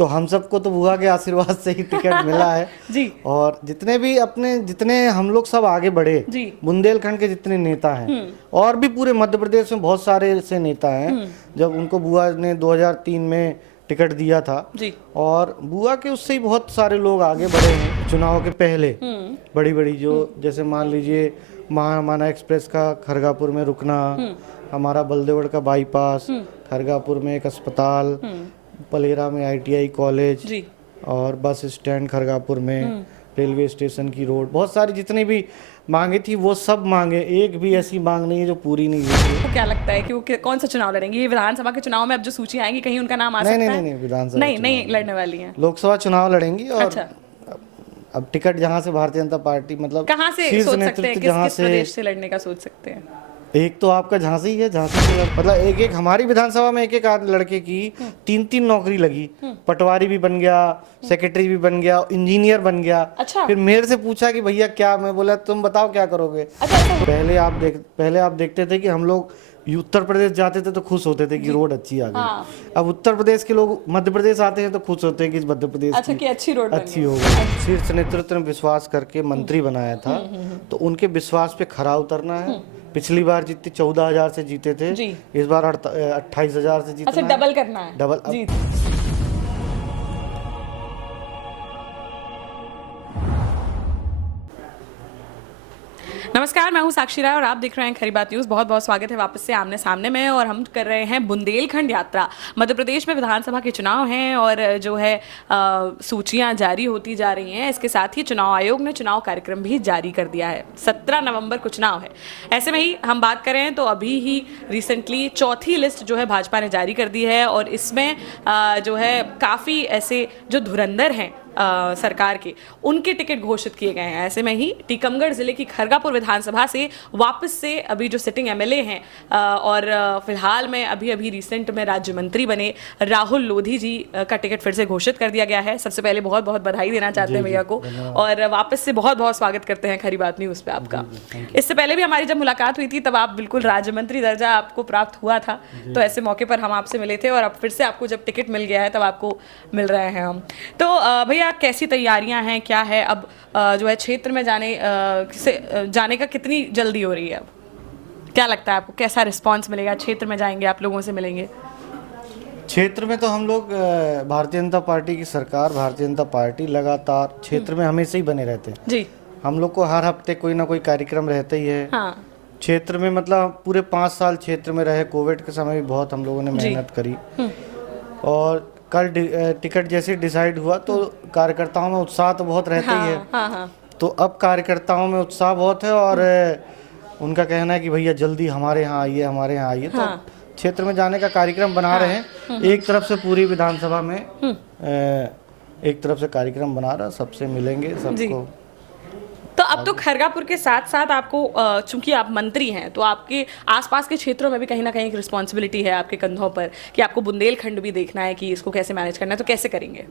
तो हम सबको तो बुआ के आशीर्वाद से ही टिकट मिला है जी। और जितने हम लोग सब आगे बढ़े, जी। बुंदेलखंड के जितने नेता हैं और भी पूरे मध्य प्रदेश में बहुत सारे ऐसे नेता हैं, जब उनको बुआ ने 2003 में टिकट दिया था जी। और बुआ के उससे ही बहुत सारे लोग आगे बढ़े हैं चुनाव के पहले। बड़ी बड़ी जो जैसे मान लीजिए महामाना एक्सप्रेस का खरगापुर में रुकना, हमारा बलदेवगढ़ का बाईपास, खरगापुर में एक अस्पताल, पलेरा में ITI कॉलेज जी। और बस स्टैंड खरगापुर में, रेलवे स्टेशन की रोड, बहुत सारी जितनी भी मांगे थी वो सब मांगे, एक भी ऐसी मांग नहीं है जो पूरी नहीं हुई। तो क्या लगता है कि वो कौन सा चुनाव लड़ेंगे? ये विधानसभा के चुनाव में अब जो सूची आएंगी कहीं उनका नाम आ सकता है? नहीं, विधानसभा नहीं लड़ने वाली है, लोकसभा चुनाव लड़ेंगी। और अच्छा। अब टिकट जहाँ से भारतीय जनता पार्टी मतलब कहाँ से शीर्ष सोच सकते हैं, नेतृत्व किस जहाँ किस से, प्रदेश से लड़ने का सोच सकते हैं? एक तो आपका झांसी है, झांसी से मतलब एक हमारी विधानसभा में एक लड़के की 3 नौकरी लगी, पटवारी भी बन गया, सेक्रेटरी भी बन गया, इंजीनियर बन गया। अच्छा। फिर मेरे से पूछा कि भैया क्या, मैं बोला तुम बताओ क्या करोगे। अच्छा। पहले आप देखते थे कि हम लोग उत्तर प्रदेश जाते थे तो खुश होते थे कि रोड अच्छी आ गई। हाँ। अब उत्तर प्रदेश के लोग मध्य प्रदेश आते हैं तो खुश होते हैं कि मध्य प्रदेश अच्छा कि अच्छी रोड अच्छी हो गई। शीर्ष नेतृत्व ने विश्वास करके मंत्री बनाया था, तो उनके विश्वास पे खरा उतरना है। पिछली बार जितने 14,000 से जीते थे, इस बार 28,000 से जीतना। अच्छा, डबल करना है। डबल जी। नमस्कार, मैं हूं साक्षी राय और आप देख रहे हैं खरी बात न्यूज़। बहुत बहुत स्वागत है वापस से आमने सामने में, और हम कर रहे हैं बुंदेलखंड यात्रा। मध्य प्रदेश में विधानसभा के चुनाव हैं और जो है सूचियां जारी होती जा रही हैं। इसके साथ ही चुनाव आयोग ने चुनाव कार्यक्रम भी जारी कर दिया है। 17 नवंबर को चुनाव है। ऐसे में ही हम बात करें तो अभी ही रिसेंटली चौथी लिस्ट जो है भाजपा ने जारी कर दी है, और इसमें जो है काफ़ी ऐसे जो धुरंधर हैं सरकार के, उनके टिकट घोषित किए गए हैं। ऐसे में ही टीकमगढ़ जिले की खरगापुर विधानसभा से वापस से अभी जो सिटिंग MLA हैं और फिलहाल में अभी रिसेंट में राज्य मंत्री बने राहुल लोधी जी का टिकट फिर से घोषित कर दिया गया है। सबसे पहले बहुत बहुत बधाई देना चाहते हैं भैया को, और वापस से बहुत बहुत स्वागत करते हैं खरी बात न्यूज़ पे आपका। इससे पहले भी हमारी जब मुलाकात हुई थी तब आप बिल्कुल राज्य मंत्री दर्जा आपको प्राप्त हुआ था, तो ऐसे मौके पर हम आपसे मिले थे, और अब फिर से आपको जब टिकट मिल गया है तब आपको मिल रहे हैं हम। तो भैया कैसी तैयारियां हैं, क्या है अब जो है क्षेत्र में जाने का कितनी जल्दी हो रही है? अब क्या लगता है आपको, कैसा रिस्पांस मिलेगा? क्षेत्र में जाएंगे, आप लोगों से मिलेंगे? क्षेत्र में तो हम लोग भारतीय जनता पार्टी की सरकार, भारतीय जनता पार्टी लगातार क्षेत्र में हमेशा ही बने रहते हैं जी। हम लोग को हर हफ्ते कोई ना कोई कार्यक्रम रहता ही है। हाँ। क्षेत्र में मतलब पूरे 5 साल क्षेत्र में रहे, कोविड के समय भी बहुत हम लोगों ने मेहनत करी, और कल टिकट जैसे डिसाइड हुआ तो कार्यकर्ताओं में उत्साह तो बहुत रहता ही है। हाँ। तो अब कार्यकर्ताओं में उत्साह बहुत है, और उनका कहना है कि भैया जल्दी हमारे यहाँ आइए, हमारे यहाँ आइए। तो क्षेत्र में जाने का कार्यक्रम बना रहे हैं। एक तरफ से पूरी विधानसभा में एक तरफ से कार्यक्रम बना रहा, सबसे मिलेंगे सबको। तो अब तो खरगापुर के साथ साथ आपको चूंकि आप मंत्री हैं, तो आपके आसपास के क्षेत्रों में भी कहीं ना कहीं एक रिस्पॉन्सिबिलिटी है आपके कंधों पर कि आपको बुंदेलखंड भी देखना है कि इसको कैसे मैनेज करना है। तो कैसे करेंगे?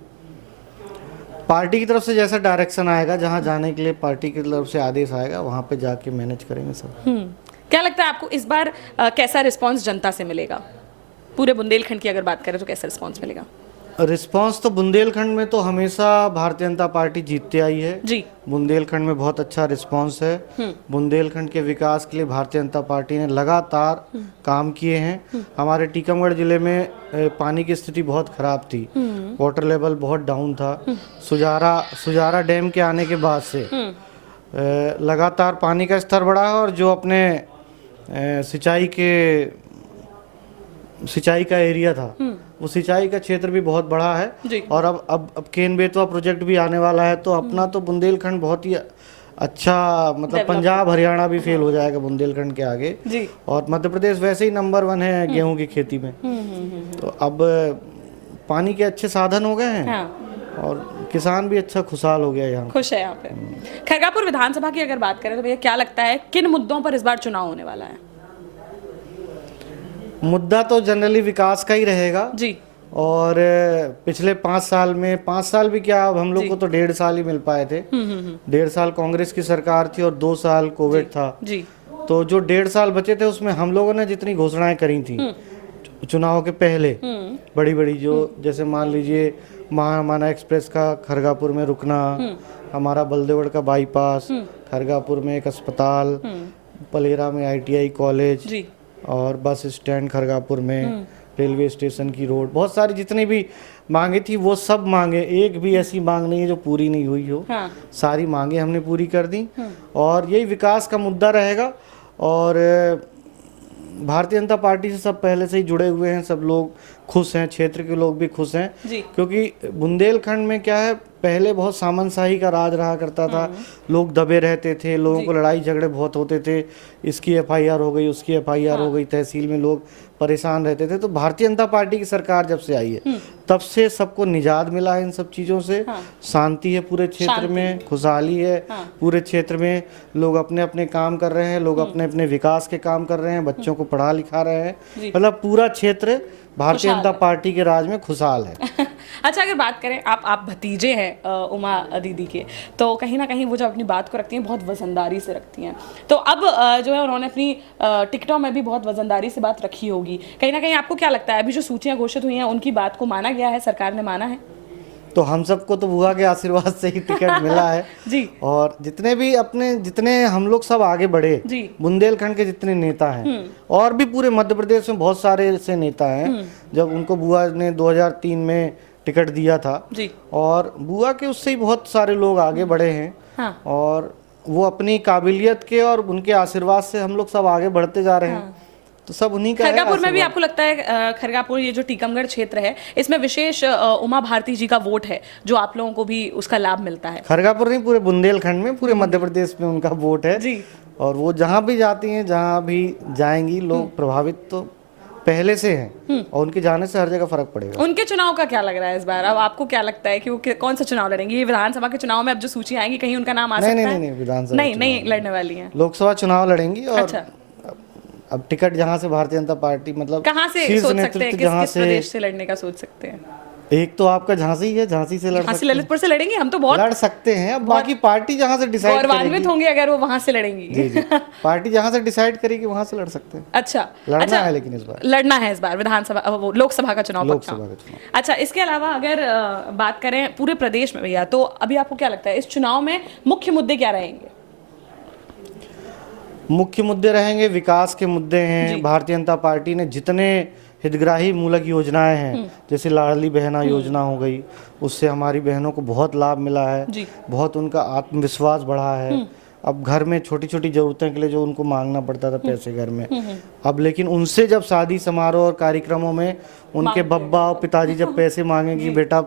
पार्टी की तरफ से जैसा डायरेक्शन आएगा, जहां जाने के लिए पार्टी की तरफ से आदेश आएगा, वहां पे जाके मैनेज करेंगे सब। क्या लगता है आपको इस बार कैसा रिस्पॉन्स जनता से मिलेगा? पूरे बुंदेलखंड की अगर बात करें तो कैसा रिस्पॉन्स मिलेगा? रिस्पांस तो बुंदेलखंड में तो हमेशा भारतीय जनता पार्टी जीतते आई है जी। बुंदेलखंड में बहुत अच्छा रिस्पांस है। बुंदेलखंड के विकास के लिए भारतीय जनता पार्टी ने लगातार काम किए हैं। हमारे टीकमगढ़ जिले में पानी की स्थिति बहुत खराब थी, वाटर लेवल बहुत डाउन था। सुजारा डैम के आने के बाद से लगातार पानी का स्तर बढ़ा है, और जो अपने सिंचाई का एरिया था, वो सिंचाई का क्षेत्र भी बहुत बड़ा है। और अब केन बेतवा प्रोजेक्ट भी आने वाला है, तो अपना तो बुंदेलखंड बहुत ही अच्छा, मतलब पंजाब हरियाणा भी फेल हो जाएगा बुंदेलखंड के आगे जी। और मध्य प्रदेश वैसे ही नंबर 1 है गेहूं की खेती में। तो अब पानी के अच्छे साधन हो गए हैं। हाँ। और किसान भी अच्छा खुशहाल हो गया, यहाँ खुश है। यहाँ पे खरगापुर विधानसभा की अगर बात करें तो भैया क्या लगता है किन मुद्दों पर इस बार चुनाव होने वाला है? मुद्दा तो जनरली विकास का ही रहेगा जी। और पिछले 5 साल में 5 साल भी क्या, अब हम लोग को तो 1.5 साल ही मिल पाए थे। 1.5 साल कांग्रेस की सरकार थी और 2 साल कोविड था जी। तो जो 1.5 साल बचे थे उसमें हम लोगों ने जितनी घोषणाएं करी थी चुनाव के पहले, बड़ी बड़ी जो जैसे मान लीजिए महामाना एक्सप्रेस का खरगापुर में रुकना, हमारा बलदेवगढ़ का बाईपास, खरगापुर में एक अस्पताल, पलेरा में ITI कॉलेज जी और बस स्टैंड खरगापुर में, रेलवे स्टेशन की रोड, बहुत सारी जितनी भी मांगे थी वो सब मांगे, एक भी ऐसी मांग नहीं है जो पूरी नहीं हुई हो। हाँ सारी मांगे हमने पूरी कर दी और यही विकास का मुद्दा रहेगा। और भारतीय जनता पार्टी से सब पहले से ही जुड़े हुए हैं, सब लोग खुश हैं, क्षेत्र के लोग भी खुश हैं जी क्योंकि बुंदेलखंड में क्या है, पहले बहुत सामंतशाही का राज रहा करता था, लोग दबे रहते थे, लोगों को लड़ाई झगड़े बहुत होते थे, इसकी FIR हो गई, उसकी FIR हो गई, तहसील में लोग परेशान रहते थे। तो भारतीय जनता पार्टी की सरकार जब से आई है तब से सबको निजात मिला है इन सब चीज़ों से, शांति है पूरे क्षेत्र में, खुशहाली है पूरे क्षेत्र में, लोग अपने अपने काम कर रहे हैं, लोग अपने अपने विकास के काम कर रहे हैं, बच्चों को पढ़ा लिखा रहे हैं, मतलब पूरा क्षेत्र भारतीय जनता पार्टी के राज में खुशहाल है। अच्छा, अगर बात करें, आप भतीजे हैं उमा दीदी के, तो कहीं ना कहीं वो जब अपनी बात को रखती हैं बहुत वजनदारी से रखती हैं, तो अब जो है उन्होंने अपनी टिकटों में भी बहुत वजनदारी से बात रखी होगी। कहीं ना कहीं आपको क्या लगता है, अभी जो सूचियां घोषित हुई हैं उनकी बात को माना गया है, सरकार ने माना है? तो हम सबको तो बुआ के आशीर्वाद से ही टिकट मिला है जी। और जितने हम लोग सब आगे बढ़े, बुंदेलखंड के जितने नेता हैं और भी पूरे मध्य प्रदेश में बहुत सारे ऐसे नेता हैं, जब उनको बुआ ने 2003 में टिकट दिया था जी। और बुआ के उससे ही बहुत सारे लोग आगे बढ़े हैं। हाँ। और वो अपनी काबिलियत के और उनके आशीर्वाद से हम लोग सब आगे बढ़ते जा रहे हैं। तो सब उन्हीं का है। खरगापुर में भी आपको लगता है, खरगापुर ये जो टीकमगढ़ क्षेत्र है, इसमें विशेष उमा भारती जी का वोट है जो आप लोगों को भी उसका लाभ मिलता है? खरगापुर नहीं, पूरे बुंदेलखंड में, पूरे मध्य प्रदेश में उनका वोट है जी। और वो जहाँ भी जाती हैं, जहाँ भी जाएंगी, लोग प्रभावित तो पहले से हैं और उनके जाने से हर जगह फर्क पड़ेगा। उनके चुनाव का क्या लग रहा है इस बार? अब आपको क्या लगता है कि वो कौन सा चुनाव लड़ेंगे? ये विधानसभा के चुनाव में अब जो सूची आएंगी, कहीं उनका नाम आ सकता है? नहीं, विधानसभा नहीं लड़ने वाली है, लोकसभा चुनाव लड़ेंगी। और अच्छा। अब टिकट जहाँ से भारतीय जनता पार्टी, मतलब कहाँ से सोच सकते हैं, किस प्रदेश से लड़ने का सोच सकते हैं? एक तो आपका झांसी है, झांसी से लड़ सकते हैं, ललितपुर से लड़ेंगे, हम तो बहुत लड़ सकते हैं। अब बाकी पार्टी जहाँ से डिसाइड गौरवान्वित होंगे अगर वो वहां से लड़ेंगी। जी पार्टी जहाँ से डिसाइड करेगी वहाँ से लड़ सकते हैं। अच्छा, लड़ना है, लेकिन इस बार लड़ना है इस बार विधानसभा, वो लोकसभा का चुनाव। लोकसभा का चुनाव। अच्छा, इसके अलावा अगर बात करें पूरे प्रदेश में भैया, तो अभी आपको क्या लगता है इस चुनाव में मुख्य मुद्दे क्या रहेंगे? मुख्य मुद्दे रहेंगे, विकास के मुद्दे हैं। भारतीय जनता पार्टी ने जितने हितग्राही मूलक योजनाएं हैं, जैसे लाडली बहना योजना हो गई, उससे हमारी बहनों को बहुत लाभ मिला है, बहुत उनका आत्मविश्वास बढ़ा है। अब घर में छोटी छोटी जरूरतें के लिए जो उनको मांगना पड़ता था पैसे घर में, अब लेकिन उनसे जब शादी समारोह और कार्यक्रमों में उनके बब्बा और पिताजी जब पैसे मांगेंगे, बेटा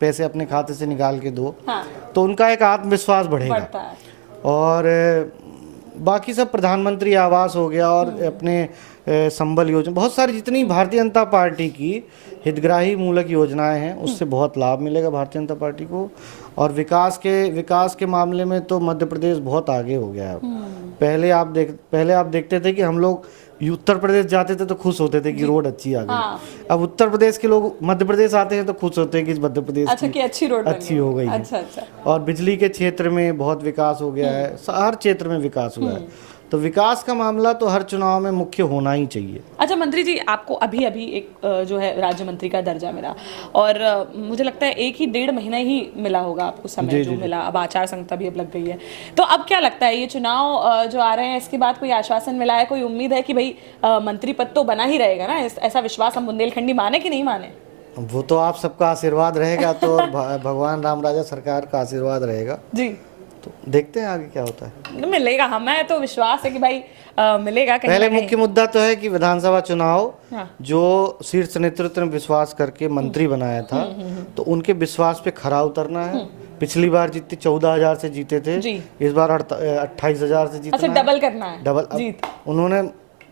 पैसे अपने खाते से निकाल के दो, तो उनका एक आत्मविश्वास बढ़ेगा। और बाकी सब प्रधानमंत्री आवास हो गया और अपने संबल योजना, बहुत सारी जितनी भारतीय जनता पार्टी की हितग्राही मूलक योजनाएं हैं, उससे बहुत लाभ मिलेगा भारतीय जनता पार्टी को। और विकास के मामले में तो मध्य प्रदेश बहुत आगे हो गया है। पहले आप देखते थे कि हम लोग उत्तर प्रदेश जाते थे तो खुश होते थे कि रोड अच्छी आ गई। अब उत्तर प्रदेश के लोग मध्य प्रदेश आते हैं तो खुश होते हैं कि मध्य प्रदेश की अच्छी रोड अच्छी हो गई है। और बिजली के क्षेत्र में बहुत विकास हो गया है, हर क्षेत्र में विकास हुआ है। तो विकास का मामला तो हर चुनाव में मुख्य होना ही चाहिए। अच्छा मंत्री जी, आपको अभी एक जो है राज्य मंत्री का दर्जा मिला और मुझे लगता है 1-1.5 महीना ही मिला होगा आपको समय जो मिला, अब आचार संहिता भी अब लग गई है, तो अब क्या लगता है ये चुनाव जो आ रहे हैं इसके बाद कोई आश्वासन मिला है, कोई उम्मीद है कि भाई मंत्री पद तो बना ही रहेगा ना? ऐसा विश्वास हम बुंदेलखंडी माने कि नहीं माने? वो तो आप सबका आशीर्वाद रहेगा, तो भगवान राम राजा सरकार का आशीर्वाद रहेगा जी। तो देखते हैं आगे क्या होता है। मिलेगा, हमें तो विश्वास है कि भाई मिलेगा। पहले मुख्य मुद्दा तो है कि विधानसभा चुनाव जो शीर्ष नेतृत्व ने विश्वास करके मंत्री बनाया था, तो उनके विश्वास पे खरा उतरना है। पिछली बार जीते 14,000 से जीते थे, इस बार 28,000 से जीतना। अच्छा, डबल करना है। डबल उन्होंने,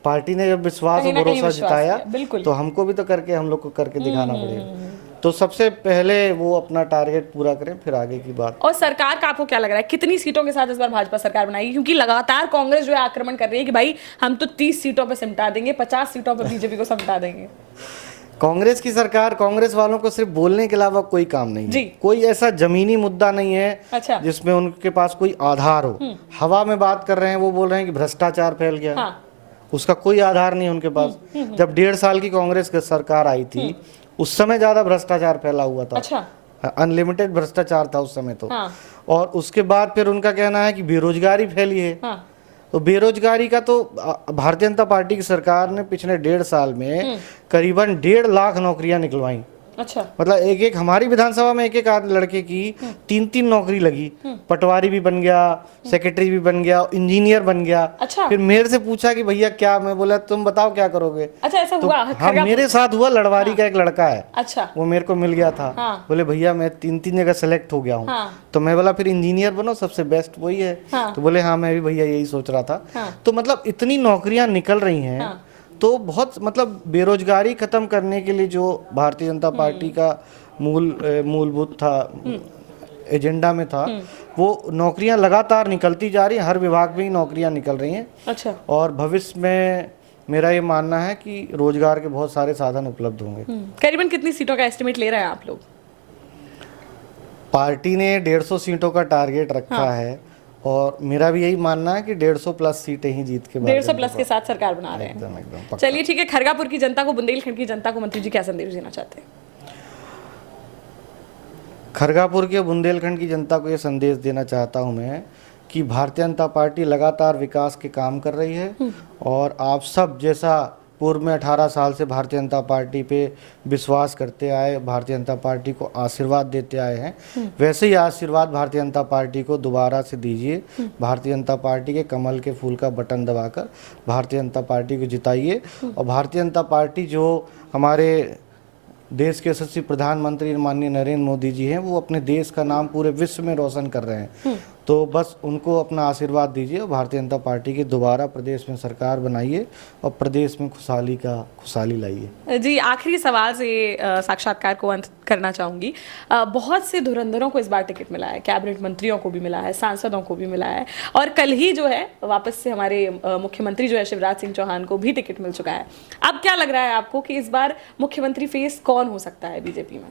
पार्टी ने जब विश्वास और भरोसा जिताया तो हमको भी तो हम लोग को करके दिखाना पड़ेगा। तो सबसे पहले वो अपना टारगेट पूरा करें, फिर आगे की बात। और सरकार का आपको क्या लग रहा है, कितनी सीटों के साथ इस बार भाजपा सरकार बनाएगी? क्योंकि लगातार कांग्रेस जो है आक्रमण कर रही है कि भाई हम तो 30 सीटों पे सिमटा देंगे, 50 सीटों पे बीजेपी को सिमटा देंगे। कांग्रेस की सरकार, कांग्रेस वालों को सिर्फ बोलने के अलावा कोई काम नहीं है। कोई ऐसा जमीनी मुद्दा नहीं है जिसमें उनके पास कोई आधार हो। हवा में बात कर रहे हैं, वो बोल रहे हैं कि भ्रष्टाचार फैल गया, उसका कोई आधार नहीं है उनके पास। जब 1.5 साल की कांग्रेस की सरकार आई थी, उस समय ज्यादा भ्रष्टाचार फैला हुआ था। अनलिमिटेड भ्रष्टाचार था उस समय तो। हाँ। और उसके बाद फिर उनका कहना है कि बेरोजगारी फैली है। हाँ। तो बेरोजगारी का तो भारतीय जनता पार्टी की सरकार ने पिछले 1.5 साल में करीबन 1.5 लाख नौकरियां निकलवाई। अच्छा। मतलब एक एक हमारी विधानसभा में एक एक लड़के की 3-3 नौकरी लगी। पटवारी भी बन गया, सेक्रेटरी भी बन गया, इंजीनियर बन गया। अच्छा। फिर मेरे से पूछा कि भैया क्या, मैं बोला तुम बताओ क्या करोगे। अच्छा, ऐसा हुआ? हाँ, मेरे साथ हुआ। लड़वारी का एक लड़का है, अच्छा, वो मेरे को मिल गया था। बोले भैया मैं 3-3 जगह सेलेक्ट हो गया हूँ। तो मैं बोला फिर इंजीनियर बनो, सबसे बेस्ट वही है। तो बोले हाँ मैं भी भैया यही सोच रहा था। तो मतलब इतनी नौकरियां निकल रही हैं, तो बहुत मतलब बेरोजगारी खत्म करने के लिए जो भारतीय जनता पार्टी का मूलभूत था, एजेंडा में था, वो नौकरियां लगातार निकलती जा रही हैं। हर विभाग में ही नौकरियां निकल रही हैं। अच्छा। और भविष्य में मेरा ये मानना है कि रोजगार के बहुत सारे साधन उपलब्ध होंगे। करीबन कितनी सीटों का एस्टिमेट ले रहे हैं आप लोग? पार्टी ने 150 सीटों का टारगेट रखा है और मेरा भी यही मानना है कि 150 प्लस सीटें ही जीत के 150 प्लस के साथ सरकार बना रहे हैं। एकदम। चलिए ठीक है, खरगापुर की जनता को, बुंदेलखंड की जनता को मंत्री जी क्या संदेश देना चाहते हैं? खरगापुर के बुंदेलखंड की जनता को ये संदेश देना चाहता हूँ मैं कि भारतीय जनता पार्टी लगातार विकास के काम कर रही है। और आप सब जैसा पूर्व में 18 साल से भारतीय जनता पार्टी पे विश्वास करते आए, भारतीय जनता पार्टी को आशीर्वाद देते आए हैं, वैसे ही आशीर्वाद भारतीय जनता पार्टी को दोबारा से दीजिए। भारतीय जनता पार्टी के कमल के फूल का बटन दबाकर भारतीय जनता पार्टी को जिताइए। और भारतीय जनता पार्टी जो हमारे देश के यशस्वी प्रधानमंत्री माननीय नरेंद्र मोदी जी हैं, वो अपने देश का नाम पूरे विश्व में रोशन कर रहे हैं। तो बस उनको अपना आशीर्वाद दीजिए और भारतीय जनता पार्टी की दोबारा प्रदेश में सरकार बनाइए और प्रदेश में खुशहाली लाइए। जी, आखिरी सवाल से साक्षात्कार को अंत करना चाहूँगी। बहुत से धुरंधरों को इस बार टिकट मिला है, कैबिनेट मंत्रियों को भी मिला है, सांसदों को भी मिला है, और कल ही जो है वापस से हमारे मुख्यमंत्री जो है शिवराज सिंह चौहान को भी टिकट मिल चुका है। अब क्या लग रहा है आपको कि इस बार मुख्यमंत्री फेस कौन हो सकता है बीजेपी में?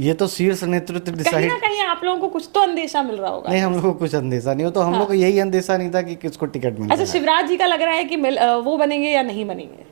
ये तो शीर्ष नेतृत्व डिसाइड। कहीं ना कहीं आप लोगों को कुछ तो अंदेशा मिल रहा होगा। नहीं, हम लोग को कुछ अंदेशा नहीं हो, तो हम लोग को यही अंदेशा नहीं था कि किसको टिकट मिलेगा। अच्छा, शिवराज जी का लग रहा है कि वो बनेंगे या नहीं बनेंगे?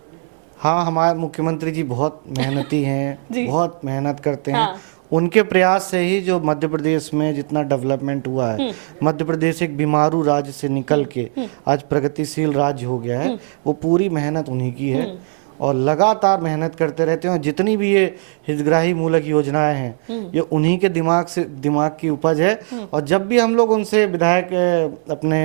हाँ, हमारे मुख्यमंत्री जी बहुत मेहनती हैं, बहुत मेहनत करते हैं। उनके प्रयास से ही जो मध्य प्रदेश में जितना डेवलपमेंट हुआ है, मध्य प्रदेश एक बीमारू राज्य से निकल के आज प्रगतिशील राज्य हो गया है, वो पूरी मेहनत उन्हीं की है। और लगातार मेहनत करते रहते हैं। जितनी भी ये हितग्राही मूलक योजनाएं हैं, ये उन्हीं के दिमाग की उपज है। और जब भी हम लोग उनसे विधायक अपने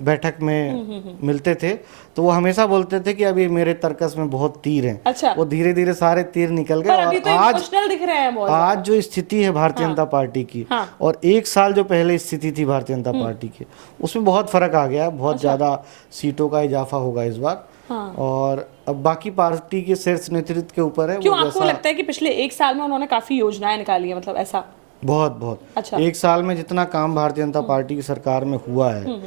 बैठक में मिलते थे, तो वो हमेशा बोलते थे कि अभी मेरे तर्कस में बहुत तीर हैं। अच्छा। वो धीरे धीरे सारे तीर निकल गए। अभी तो इमोशनल दिख रहे हैं बहुत। आज जो स्थिति है भारतीय जनता पार्टी की, और 1 साल जो पहले स्थिति थी भारतीय जनता पार्टी की, उसमें बहुत फर्क आ गया। बहुत ज्यादा सीटों का इजाफा होगा इस बार। और अब बाकी पार्टी के शीर्ष नेतृत्व के ऊपर है। क्यों आपको लगता है कि पिछले 1 साल में उन्होंने काफी योजनाएं निकाली है, मतलब ऐसा? बहुत। अच्छा। 1 साल में जितना काम भारतीय जनता पार्टी की सरकार में हुआ है,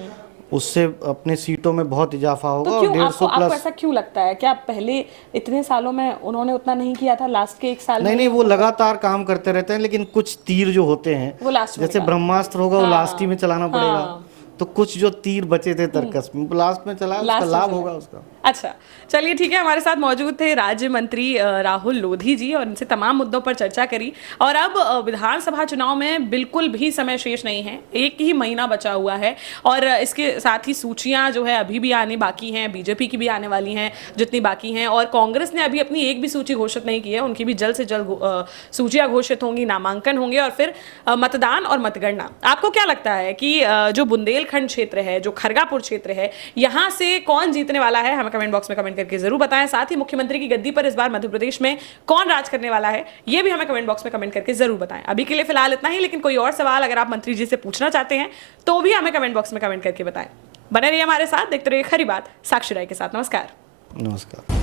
उससे अपने सीटों में बहुत इजाफा होगा। तो क्यों आपको ऐसा क्यों लगता है? क्या पहले इतने सालों में उन्होंने उतना नहीं किया था, लास्ट के 1 साल में? नहीं, वो लगातार काम करते रहते हैं, लेकिन कुछ तीर जो होते हैं वो लास्ट में, जैसे ब्रह्मास्त्र होगा, वो लास्ट ही में चलाना पड़ेगा। तो कुछ जो तीर बचे थे तर्कस में, लास्ट में चला, उसका लाभ होगा उसका। अच्छा, चलिए ठीक है। हमारे साथ मौजूद थे राज्य मंत्री राहुल लोधी जी, और इनसे तमाम मुद्दों पर चर्चा करी। और अब विधानसभा चुनाव में बिल्कुल भी समय शेष नहीं है, 1 ही महीना बचा हुआ है। और इसके साथ ही सूचियां जो है अभी भी आने बाकी हैं, बीजेपी की भी आने वाली हैं जितनी बाकी हैं। और कांग्रेस ने अभी अपनी एक भी सूची घोषित नहीं की है, उनकी भी जल्द से जल्द सूचियां घोषित होंगी, नामांकन होंगे और फिर मतदान और मतगणना। आपको क्या लगता है कि जो बुंदेलखंड क्षेत्र है, जो खरगापुर क्षेत्र है, यहाँ से कौन जीतने वाला है? हमें कमेंट बॉक्स में कमेंट करके जरूर बताएं। साथ ही मुख्यमंत्री की गद्दी पर इस बार मध्य प्रदेश में कौन राज करने वाला है, ये भी हमें कमेंट बॉक्स में कमेंट करके जरूर बताएं। अभी के लिए फिलहाल इतना ही, लेकिन कोई और सवाल अगर आप मंत्री जी से पूछना चाहते हैं तो भी हमें कमेंट बॉक्स में कमेंट करके बताएं। बने रहिए हमारे साथ, देखते रहिए खरी बात साक्षी राय के साथ। नमस्कार।